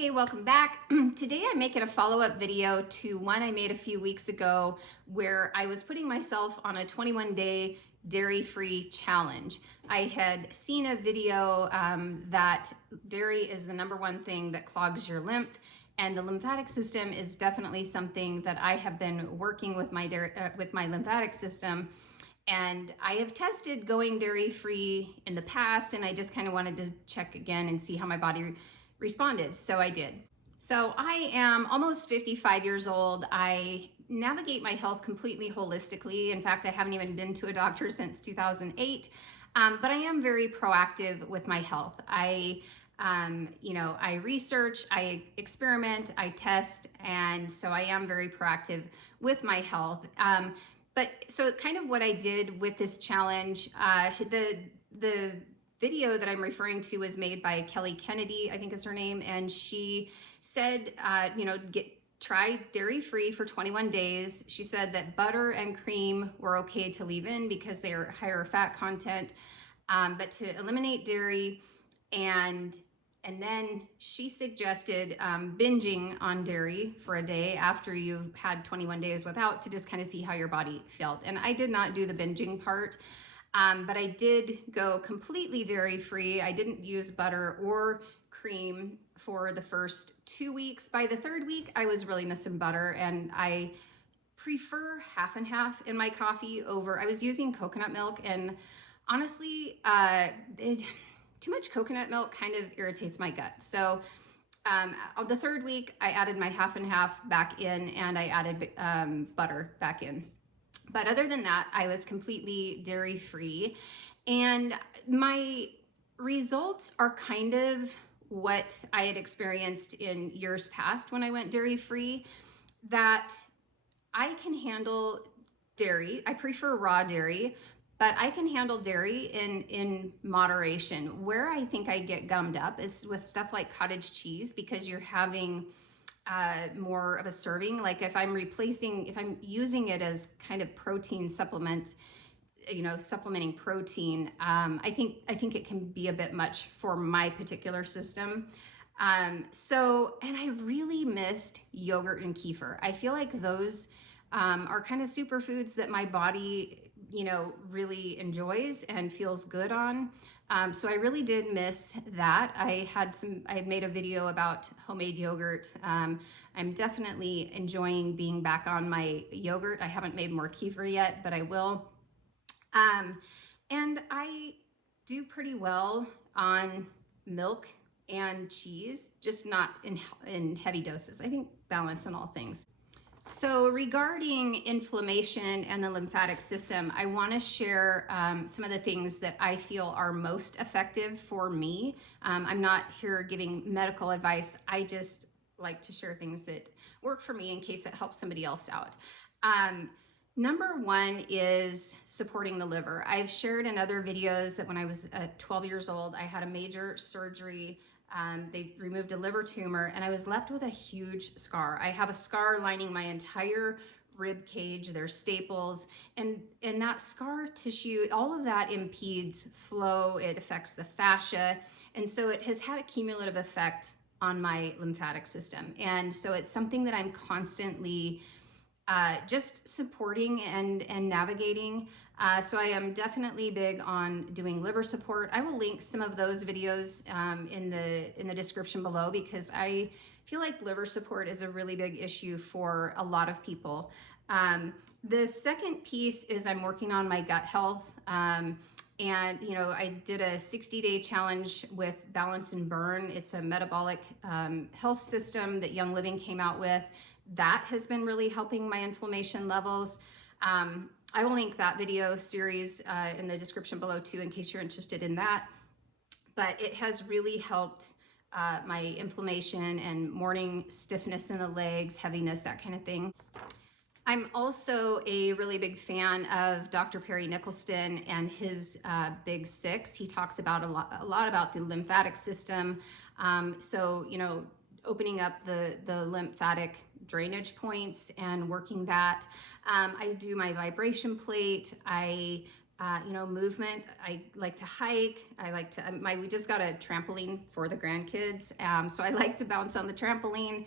Hey, welcome back. Today I'm making a follow-up video to one I made a few weeks ago where I was putting myself on a 21-day dairy-free challenge. I had seen a video that dairy is the #1 thing that clogs your lymph, and the lymphatic system is definitely something that I have been working with my lymphatic system. And I have tested going dairy-free in the past, and I just kind of wanted to check again and see how my body responded. So I did. So I am almost 55 years old. I navigate my health completely holistically. In fact, I haven't even been to a doctor since 2008, but I am very proactive with my health. I research, I experiment, I test, and so I am very proactive with my health. But so kind of what I did with this challenge, the video that I'm referring to was made by Kelly Kennedy, I think is her name, and she said, try dairy-free for 21 days. She said that butter and cream were okay to leave in because they are higher fat content, but to eliminate dairy, and then she suggested binging on dairy for a day after you've had 21 days without, to just kind of see how your body felt. And I did not do the binging part. But I did go completely dairy-free. I didn't use butter or cream for the first 2 weeks. By the third week, I was really missing butter, and I prefer half and half in my coffee over, I was using coconut milk, and honestly, too much coconut milk kind of irritates my gut. So on the third week, I added my half and half back in, and I added butter back in. But other than that, I was completely dairy-free, and my results are kind of what I had experienced in years past when I went dairy-free, that I can handle dairy. I prefer raw dairy, but I can handle dairy in moderation. Where I think I get gummed up is with stuff like cottage cheese, because you're having more of a serving. Like if I'm using it as kind of protein supplement, supplementing protein, I think it can be a bit much for my particular system. And I really missed yogurt and kefir. I feel like those are kind of superfoods that my body, really enjoys and feels good on. So I really did miss that. I had made a video about homemade yogurt. I'm definitely enjoying being back on my yogurt. I haven't made more kefir yet, but I will. And I do pretty well on milk and cheese, just not in heavy doses. I think balance in all things. So regarding inflammation and the lymphatic system, I want to share some of the things that I feel are most effective for me. I'm not here giving medical advice. I just like to share things that work for me in case it helps somebody else out. Number one is supporting the liver. I've shared in other videos that when I was 12 years old, I had a major surgery. They removed a liver tumor, and I was left with a huge scar. I have a scar lining my entire rib cage. There's staples, and that scar tissue, all of that impedes flow. It affects the fascia, and so it has had a cumulative effect on my lymphatic system. And so it's something that I'm constantly just supporting and navigating. So I am definitely big on doing liver support. I will link some of those videos in the description below, because I feel like liver support is a really big issue for a lot of people. The second piece is I'm working on my gut health. And I did a 60-day challenge with Balance and Burn. It's a metabolic health system that Young Living came out with. That has been really helping my inflammation levels. I will link that video series in the description below too, in case you're interested in that. But it has really helped my inflammation and morning stiffness in the legs, heaviness, that kind of thing. I'm also a really big fan of Dr. Perry Nicholson and his Big Six. He talks about a lot about the lymphatic system. Opening up the lymphatic drainage points and working that. I do my vibration plate. I Movement. I like to hike. I like to, we just got a trampoline for the grandkids. So I like to bounce on the trampoline.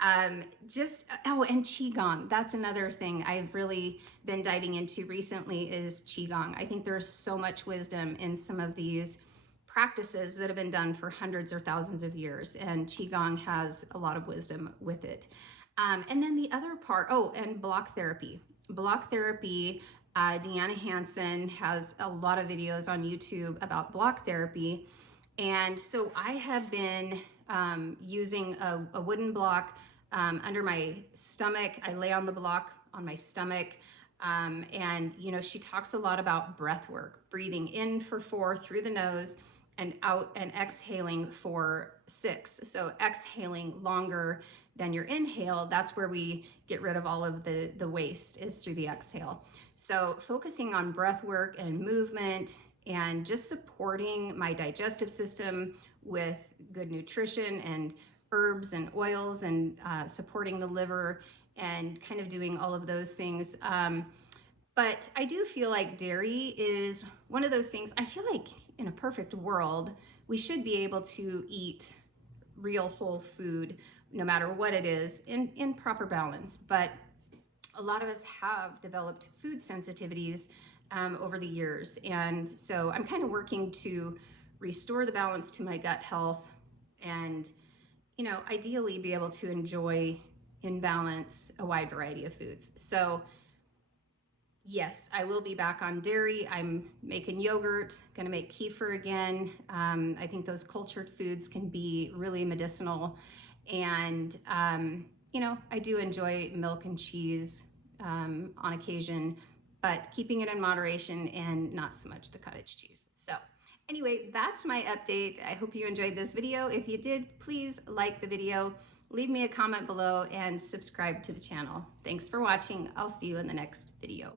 And Qigong. That's another thing I've really been diving into recently is Qigong. I think there's so much wisdom in some of these practices that have been done for hundreds or thousands of years. And Qigong has a lot of wisdom with it. And then the other part, and block therapy. Block therapy, Deanna Hansen has a lot of videos on YouTube about block therapy. And so I have been using a wooden block under my stomach. I lay on the block on my stomach. She talks a lot about breath work, breathing in for 4 through the nose and out and exhaling for 6. So exhaling longer than your inhale, that's where we get rid of all of the waste is through the exhale. So focusing on breath work and movement and just supporting my digestive system with good nutrition and herbs and oils and supporting the liver and kind of doing all of those things. But I do feel like dairy is one of those things. I feel like in a perfect world, we should be able to eat real whole food, no matter what it is, in proper balance. But a lot of us have developed food sensitivities over the years. And so I'm kind of working to restore the balance to my gut health and, ideally be able to enjoy in balance a wide variety of foods. So yes, I will be back on dairy. I'm making yogurt, gonna make kefir again. I think those cultured foods can be really medicinal. And, I do enjoy milk and cheese on occasion, but keeping it in moderation and not so much the cottage cheese. So anyway, that's my update. I hope you enjoyed this video. If you did, please like the video, leave me a comment below, and subscribe to the channel. Thanks for watching. I'll see you in the next video.